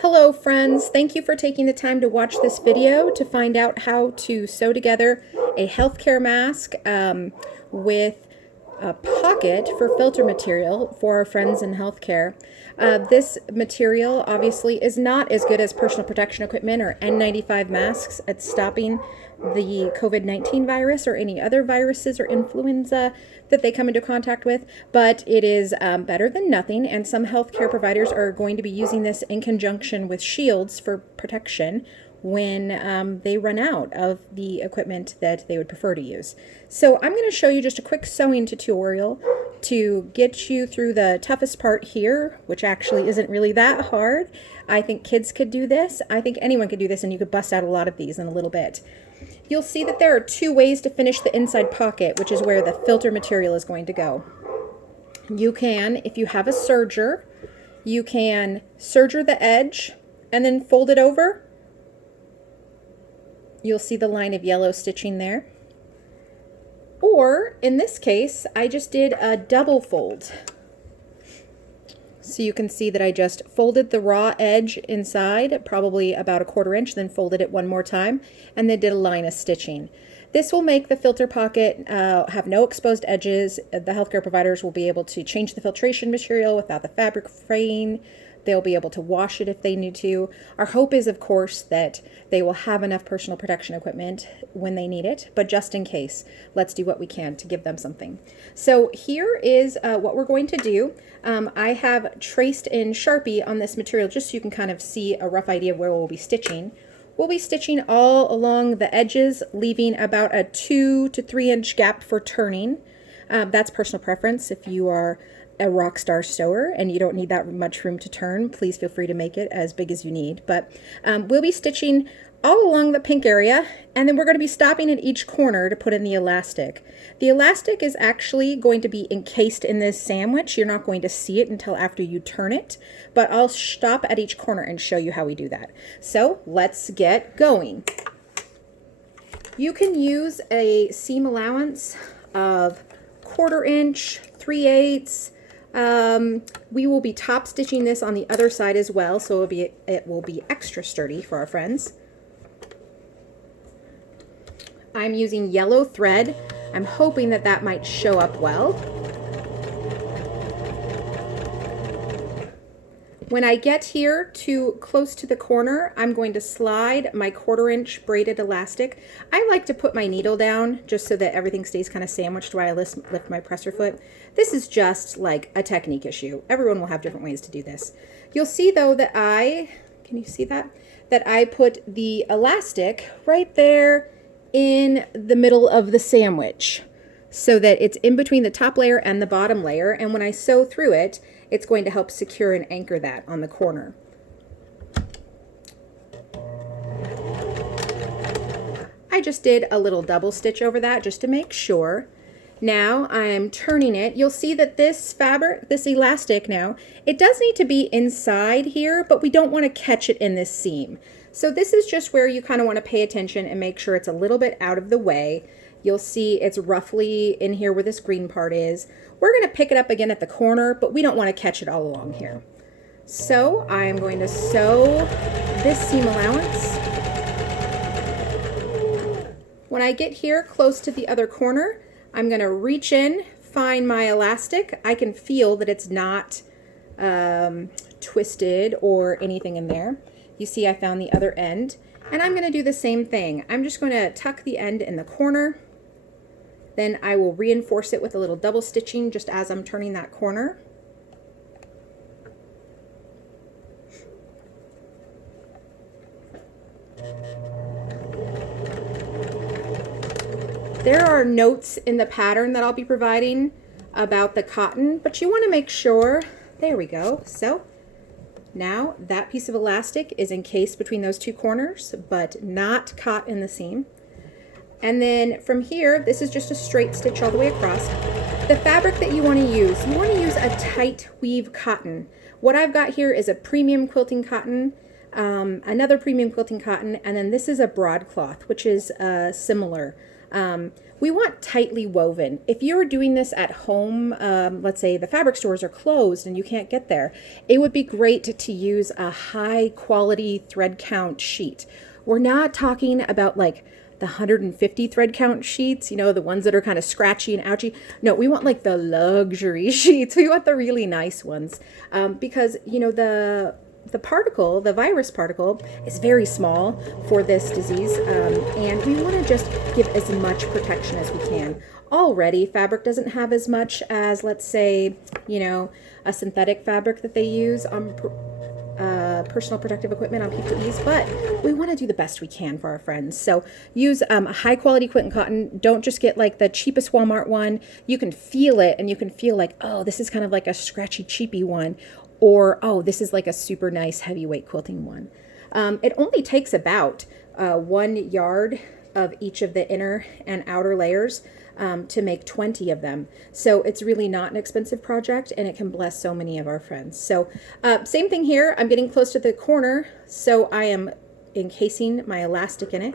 Hello friends, thank you for taking the time to watch this video to find out how to sew together a healthcare mask with a pocket for filter material for our friends in healthcare. This material obviously is not as good as personal protection equipment or N95 masks at stopping the COVID-19 virus or any other viruses or influenza that they come into contact with, but it is better than nothing, and some healthcare providers are going to be using this in conjunction with shields for protection when they run out of the equipment that they would prefer to use. So I'm going to show you just a quick sewing tutorial to get you through the toughest part here, which actually isn't really that hard. I think kids could do this. I think anyone could do this, and you could bust out a lot of these in a little bit. You'll see that there are two ways to finish the inside pocket, which is where the filter material is going to go. You can, if you have a serger, you can serger the edge and then fold it over. You'll see the line of yellow stitching there. Or, in this case, I just did a double fold. So you can see that I just folded the raw edge inside, probably about 1/4 inch, then folded it one more time, and then did a line of stitching. This will make the filter pocket have no exposed edges. The healthcare providers will be able to change the filtration material without the fabric fraying. They'll be able to wash it if they need to. Our hope is, of course, that they will have enough personal protection equipment when they need it, but just in case, let's do what we can to give them something. So here is what we're going to do. I have traced in Sharpie on this material just so you can kind of see a rough idea of where we'll be stitching. We'll be stitching all along the edges, leaving about a 2 to 3 inch gap for turning. That's personal preference. If you are a rock star sewer and you don't need that much room to turn, please feel free to make it as big as you need. But we'll be stitching all along the pink area, and then we're going to be stopping at each corner to put in the elastic. The elastic is actually going to be encased in this sandwich. You're not going to see it until after you turn it, but I'll stop at each corner and show you how we do that. So let's get going. You can use a seam allowance of 1/4 inch, 3/8. We will be top stitching this on the other side as well, so it will be extra sturdy for our friends. I'm using yellow thread. I'm hoping that that might show up well. When I get here to close to the corner, I'm going to slide my 1/4 inch braided elastic. I like to put my needle down just so that everything stays kind of sandwiched while I lift my presser foot. This is just like a technique issue. Everyone will have different ways to do this. You'll see though that can you see that? That I put the elastic right there in the middle of the sandwich so that it's in between the top layer and the bottom layer, and when I sew through it, it's going to help secure and anchor that on the corner. I just did a little double stitch over that just to make sure. Now I'm turning it. You'll see that this fabric, this elastic now, it does need to be inside here, but we don't want to catch it in this seam. So this is just where you kind of want to pay attention and make sure it's a little bit out of the way. You'll see it's roughly in here where this green part is. We're going to pick it up again at the corner, but we don't want to catch it all along here. So I'm going to sew this seam allowance. When I get here close to the other corner, I'm going to reach in, find my elastic. I can feel that it's not twisted or anything in there. You see I found the other end, and I'm going to do the same thing. I'm just going to tuck the end in the corner. Then I will reinforce it with a little double stitching just as I'm turning that corner. There are notes in the pattern that I'll be providing about the cotton, but you want to make sure, there we go. So now that piece of elastic is encased between those two corners, but not caught in the seam. And then from here, this is just a straight stitch all the way across. The fabric that you want to use a tight weave cotton. What I've got here is a premium quilting cotton, another premium quilting cotton, and then this is a broadcloth, which is similar. We want tightly woven. If you're doing this at home, let's say the fabric stores are closed and you can't get there, it would be great to use a high quality thread count sheet. We're not talking about like the 150 thread count sheets, you know, the ones that are kind of scratchy and ouchy. No, we want like the luxury sheets. We want the really nice ones, because, you know, the particle, the virus particle, is very small for this disease, and we want to just give as much protection as we can. Already, fabric doesn't have as much as, let's say, you know, a synthetic fabric that they use on personal protective equipment, on PPEs, but we want to do the best we can for our friends. So use high quality Quinton cotton. Don't just get like the cheapest Walmart one. You can feel it, and you can feel like, oh, this is kind of like a scratchy, cheapy one, or oh, this is like a super nice heavyweight quilting one. It only takes about 1 yard of each of the inner and outer layers to make 20 of them. So it's really not an expensive project, and it can bless so many of our friends. So same thing here. I'm getting close to the corner, so I am encasing my elastic in it.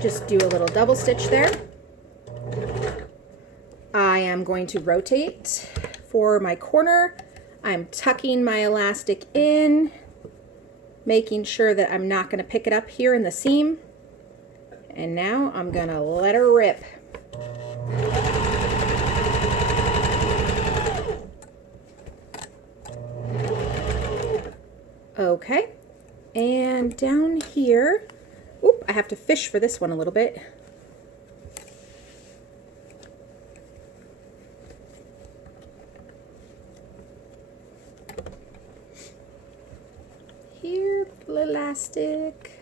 Just do a little double stitch there. I am going to rotate for my corner. I'm tucking my elastic in, making sure that I'm not going to pick it up here in the seam. And now I'm going to let her rip. Okay, and down here, oop, I have to fish for this one a little bit. Here, the elastic.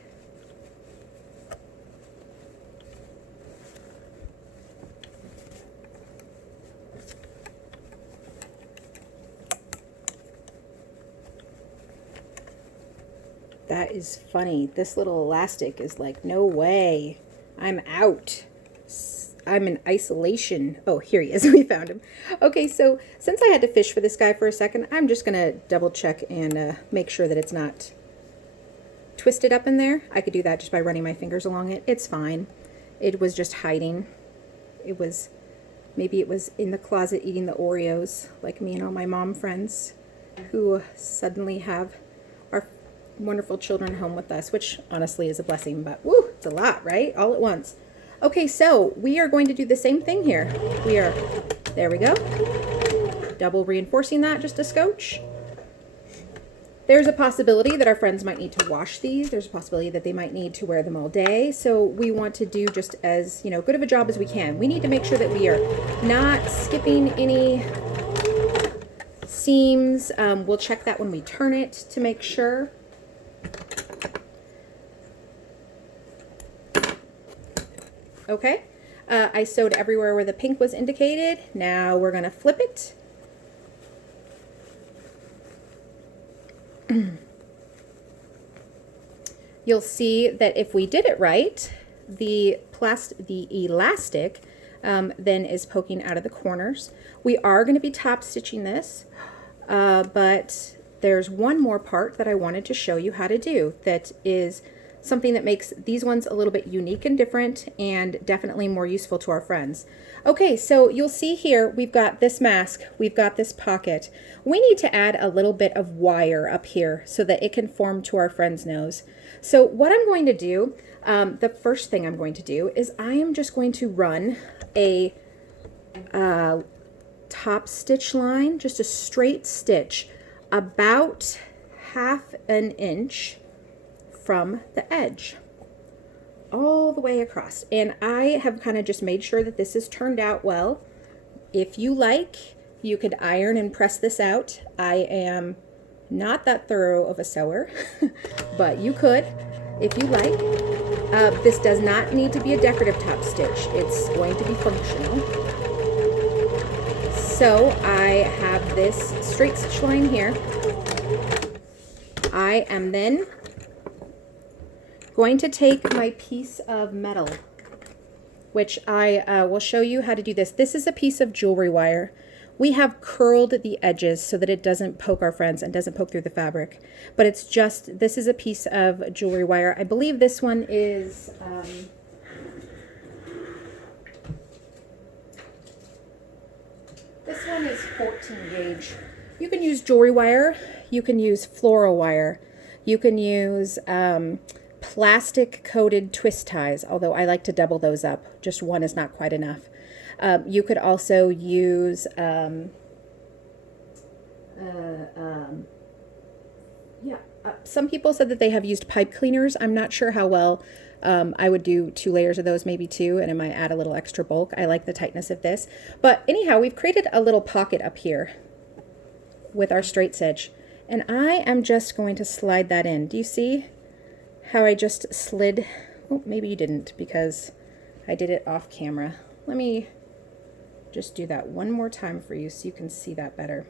That is funny. This little elastic is like, no way. I'm out. I'm in isolation. Oh, here he is. We found him. Okay, so since I had to fish for this guy for a second, I'm just going to double check and make sure that it's not twisted up in there. I could do that just by running my fingers along it. It's fine. It was just hiding. Maybe it was in the closet eating the Oreos, like me and all my mom friends who suddenly have our wonderful children home with us, which honestly is a blessing, but woo, it's a lot, right? All at once. Okay, so we are going to do the same thing here. There we go. Double reinforcing that just a scotch. There's a possibility that our friends might need to wash these. There's a possibility that they might need to wear them all day. So we want to do just as, you know, good of a job as we can. We need to make sure that we are not skipping any seams. We'll check that when we turn it to make sure. Okay, I sewed everywhere where the pink was indicated. Now we're going to flip it. You'll see that if we did it right, the elastic then is poking out of the corners. We are going to be top stitching this, but there's one more part that I wanted to show you how to do that is something that makes these ones a little bit unique and different and definitely more useful to our friends. Okay, so you'll see here we've got this mask, we've got this pocket. We need to add a little bit of wire up here so that it can form to our friend's nose. So what I'm going to do, the first thing I'm going to do is I am just going to run a top stitch line, just a straight stitch, about 1/2 inch from the edge all the way across. And I have kind of just made sure that this is turned out well. If you like, you could iron and press this out. I am not that thorough of a sewer, but you could if you like. This does not need to be a decorative top stitch. It's going to be functional. So I have this straight stitch line here. I am then going to take my piece of metal, which I will show you how to do this. This is a piece of jewelry wire. We have curled the edges so that it doesn't poke our friends and doesn't poke through the fabric. But it's just, this is a piece of jewelry wire. I believe this one is, this one is 14 gauge. You can use jewelry wire. You can use floral wire. You can use plastic coated twist ties, although I like to double those up. Just one is not quite enough. You could also use some people said that they have used pipe cleaners. I'm not sure how well. I would do 2 layers of those, maybe 2, and it might add a little extra bulk. I like the tightness of this. But anyhow, we've created a little pocket up here with our straight stitch. And I am just going to slide that in. Do you see how I just slid? Oh, maybe you didn't because I did it off camera. Let me just do that one more time for you so you can see that better.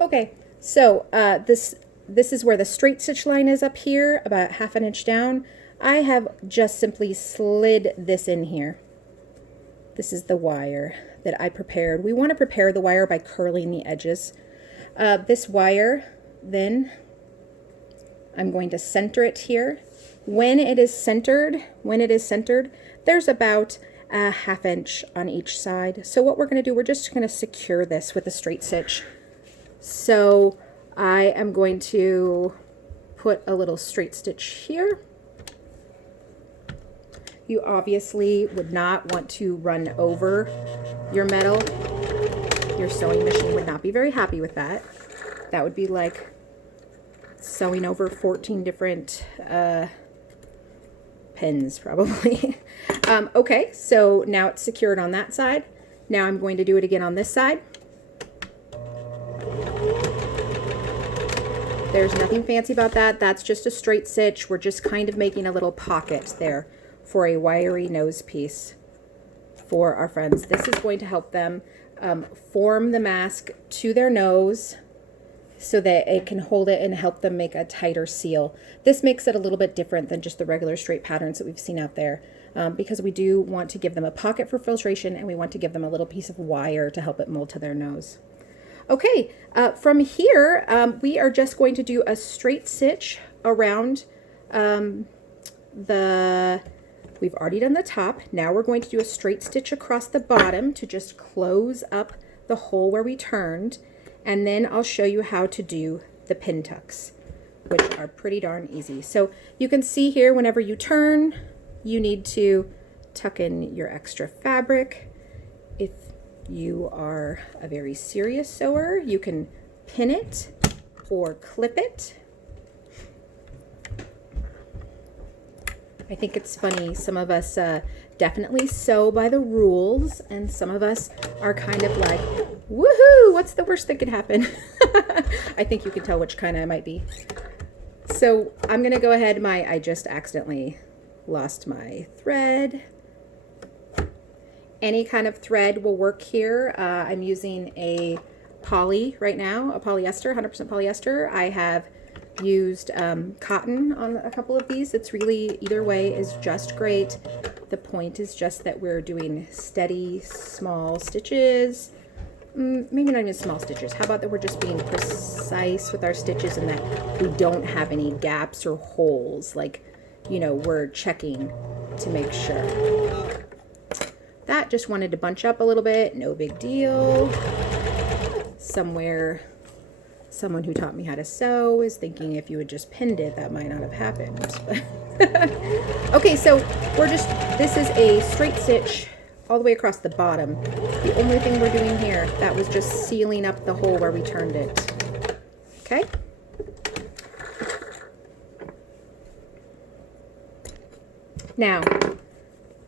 Okay, so this is where the straight stitch line is up here, about 1/2 inch down. I have just simply slid this in here. This is the wire that I prepared. We want to prepare the wire by curling the edges. This wire, then I'm going to center it here. When it is centered, there's about a 1/2 inch on each side. So what we're going to do, we're just going to secure this with a straight stitch. So I am going to put a little straight stitch here. You obviously would not want to run over your metal. Your sewing machine would not be very happy with that. That would be like sewing over 14 different pins probably. Okay, so now it's secured on that side. Now I'm going to do it again on this side. There's nothing fancy about that. That's just a straight stitch. We're just kind of making a little pocket there for a wiry nose piece for our friends. This is going to help them form the mask to their nose so that it can hold it and help them make a tighter seal. This makes it a little bit different than just the regular straight patterns that we've seen out there because we do want to give them a pocket for filtration and we want to give them a little piece of wire to help it mold to their nose. Okay, from here, we are just going to do a straight stitch around we've already done the top. Now we're going to do a straight stitch across the bottom to just close up the hole where we turned. And then I'll show you how to do the pin tucks, which are pretty darn easy. So you can see here, whenever you turn, you need to tuck in your extra fabric. If you are a very serious sewer, you can pin it or clip it. I think it's funny, some of us definitely sew by the rules, and some of us are kind of like, woohoo, what's the worst that could happen? I think you can tell which kind I might be. So I'm gonna go ahead, I just accidentally lost my thread. Any kind of thread will work here. I'm using a poly right now, a polyester, 100% polyester. I have used cotton on a couple of these. It's really, either way is just great. The point is just that we're doing steady, small stitches. Maybe not even small stitches. How about that we're just being precise with our stitches and that we don't have any gaps or holes. Like, you know, we're checking to make sure. That just wanted to bunch up a little bit. No big deal. Somewhere someone who taught me how to sew is thinking if you had just pinned it, that might not have happened. Okay, so this is a straight stitch all the way across the bottom. The only thing we're doing here, that was just sealing up the hole where we turned it. Okay? Now,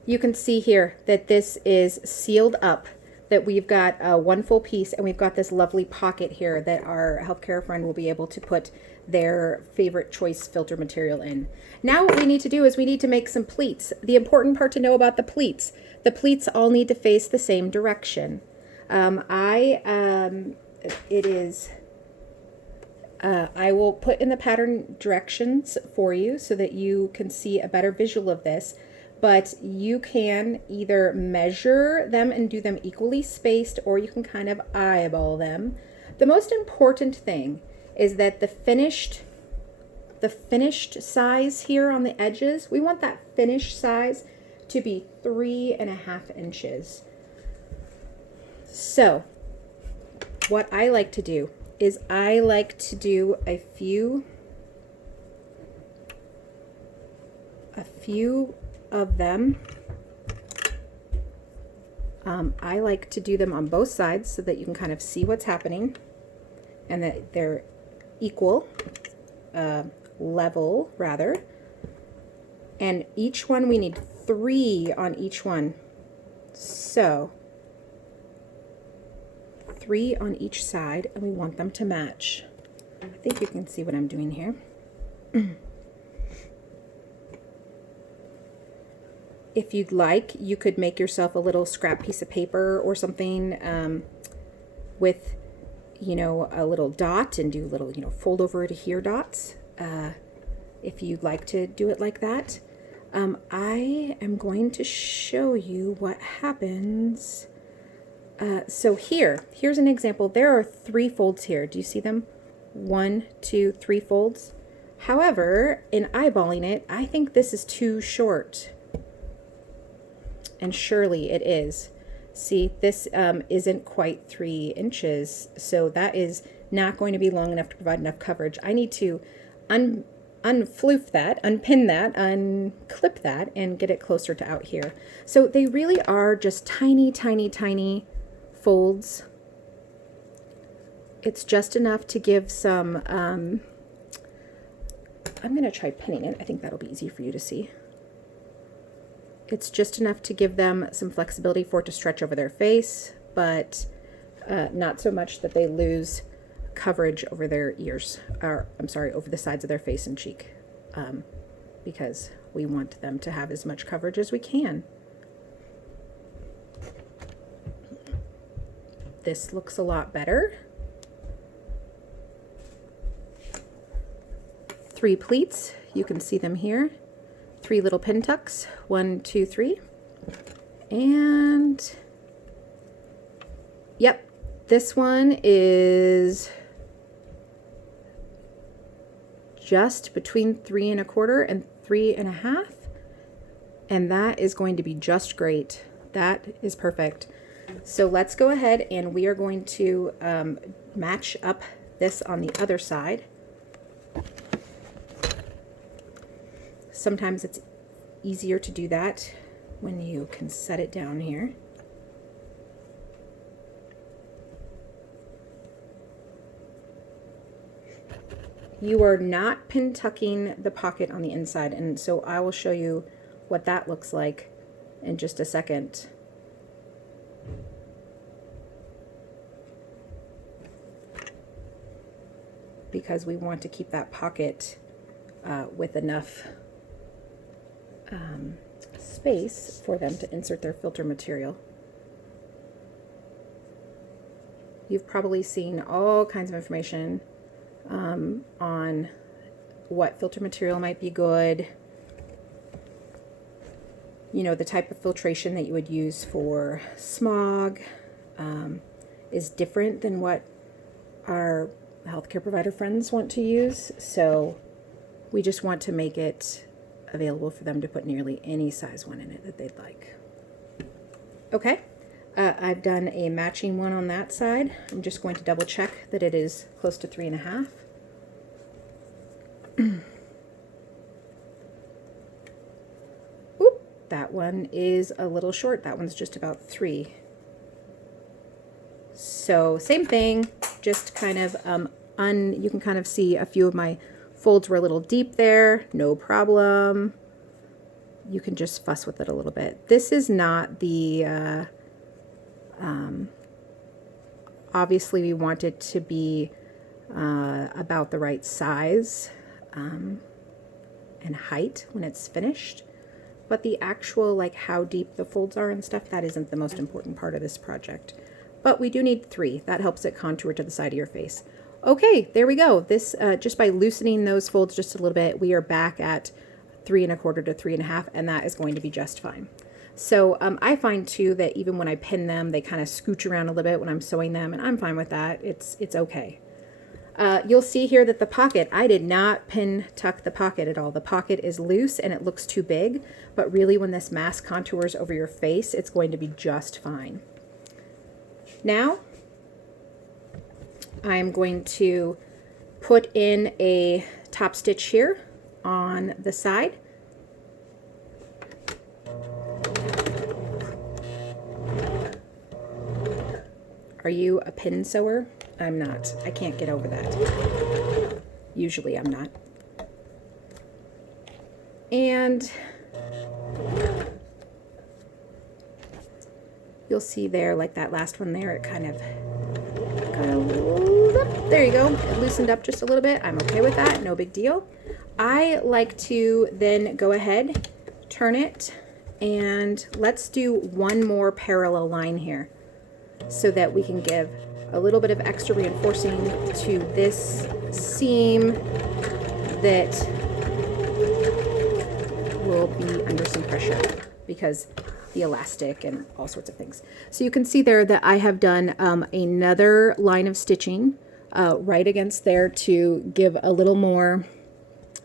you can see here that this is sealed up, that we've got one full piece, and we've got this lovely pocket here that our healthcare friend will be able to put their favorite choice filter material in. Now what we need to do is we need to make some pleats. The important part to know about the pleats all need to face the same direction. I will put in the pattern directions for you so that you can see a better visual of this. but you can either measure them and do them equally spaced, or you can kind of eyeball them. The most important thing is that the finished size here on the edges, we want that finished size to be 3.5 inches. So what I like to do is I like to do a few of them. I like to do them on both sides so that you can kind of see what's happening and that they're equal, level rather. And each one, we need 3 on each one. So 3 on each side, and we want them to match. I think you can see what I'm doing here. If you'd like, you could make yourself a little scrap piece of paper or something with, you know, a little dot and do little, you know, fold over to here dots. If you'd like to do it like that. I am going to show you what happens. So here's an example. There are 3 folds here. Do you see them? 1, 2, 3 folds. However, in eyeballing it, I think this is too short. And surely it is. See, this isn't quite 3 inches, so that is not going to be long enough to provide enough coverage. I need to unfloof that, unpin that, unclip that, and get it closer to out here. So they really are just tiny, tiny, tiny folds. It's just enough to give some, I'm going to try pinning it. I think that'll be easy for you to see. It's just enough to give them some flexibility for it to stretch over their face, but not so much that they lose coverage over their ears, or I'm sorry, over the sides of their face and cheek, because we want them to have as much coverage as we can. This looks a lot better. 3 pleats, you can see them here. 3 little pin tucks, 1, 2, 3, and yep, this one is just between 3 1/4 and 3 1/2, and that is going to be just great. That is perfect. So let's go ahead and we are going to match up this on the other side. Sometimes it's easier to do that when you can set it down here. You are not pin tucking the pocket on the inside, and so I will show you what that looks like in just a second. Because we want to keep that pocket with enough space for them to insert their filter material. You've probably seen all kinds of information on what filter material might be good. You know, the type of filtration that you would use for smog is different than what our healthcare provider friends want to use. So we just want to make it available for them to put nearly any size one in it that they'd like. Okay, I've done a matching one on that side. I'm just going to double check that it is close to 3 1/2. Oop, that one is a little short. That one's just about 3. So same thing, just kind of you can kind of see a few of my folds were a little deep there, no problem. You can just fuss with it a little bit. This is not the, obviously we want it to be about the right size and height when it's finished. But the actual, like how deep the folds are and stuff, that isn't the most important part of this project. But we do need 3. That helps it contour to the side of your face. Okay, there we go. This, just by loosening those folds just a little bit, we are back at 3¼ to 3½, and that is going to be just fine. So I find too that even when I pin them, they kind of scooch around a little bit when I'm sewing them, and I'm fine with that. It's okay. You'll see here that the pocket, I did not pin tuck the pocket at all. The pocket is loose and it looks too big, but really when this mask contours over your face, it's going to be just fine. Now, I'm going to put in a top stitch here on the side. Are you a pin sewer? I'm not. I can't get over that. Usually I'm not. And you'll see there, like that last one there, it kind of got a little, there you go. It loosened up just a little bit. I'm okay with that. No big deal. I like to then go ahead, turn it, and let's do one more parallel line here so that we can give a little bit of extra reinforcing to this seam that will be under some pressure because the elastic and all sorts of things. So you can see there that I have done another line of stitching right against there to give a little more,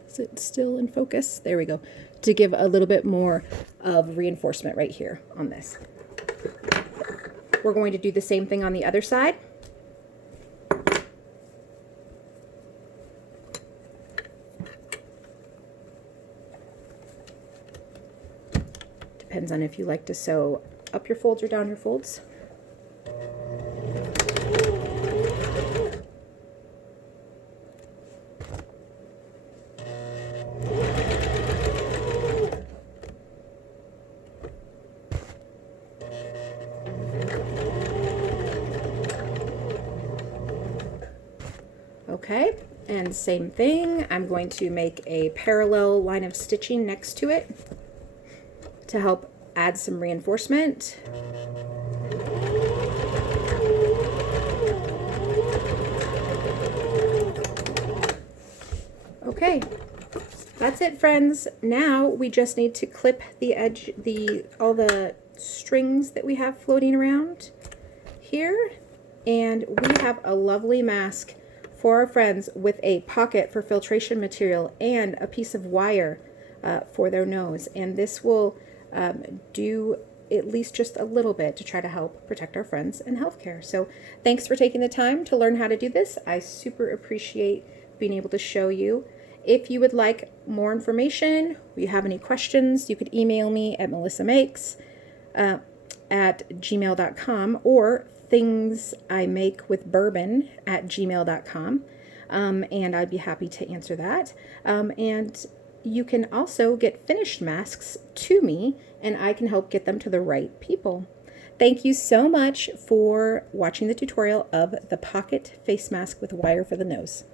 is it still in focus? There we go. To give a little bit more of reinforcement right here on this. We're going to do the same thing on the other side. Depends on if you like to sew up your folds or down your folds. Okay, and same thing, I'm going to make a parallel line of stitching next to it to help add some reinforcement. Okay, that's it, friends. Now we just need to clip the edge, all the strings that we have floating around here, and we have a lovely mask for our friends with a pocket for filtration material and a piece of wire for their nose. And this will do at least just a little bit to try to help protect our friends in healthcare. So thanks for taking the time to learn how to do this. I super appreciate being able to show you. If you would like more information, or you have any questions, you could email me at melissamakes at gmail.com or thingsimake@gmail.com, and I'd be happy to answer that. And you can also get finished masks to me, and I can help get them to the right people. Thank you so much for watching the tutorial of the pocket face mask with wire for the nose.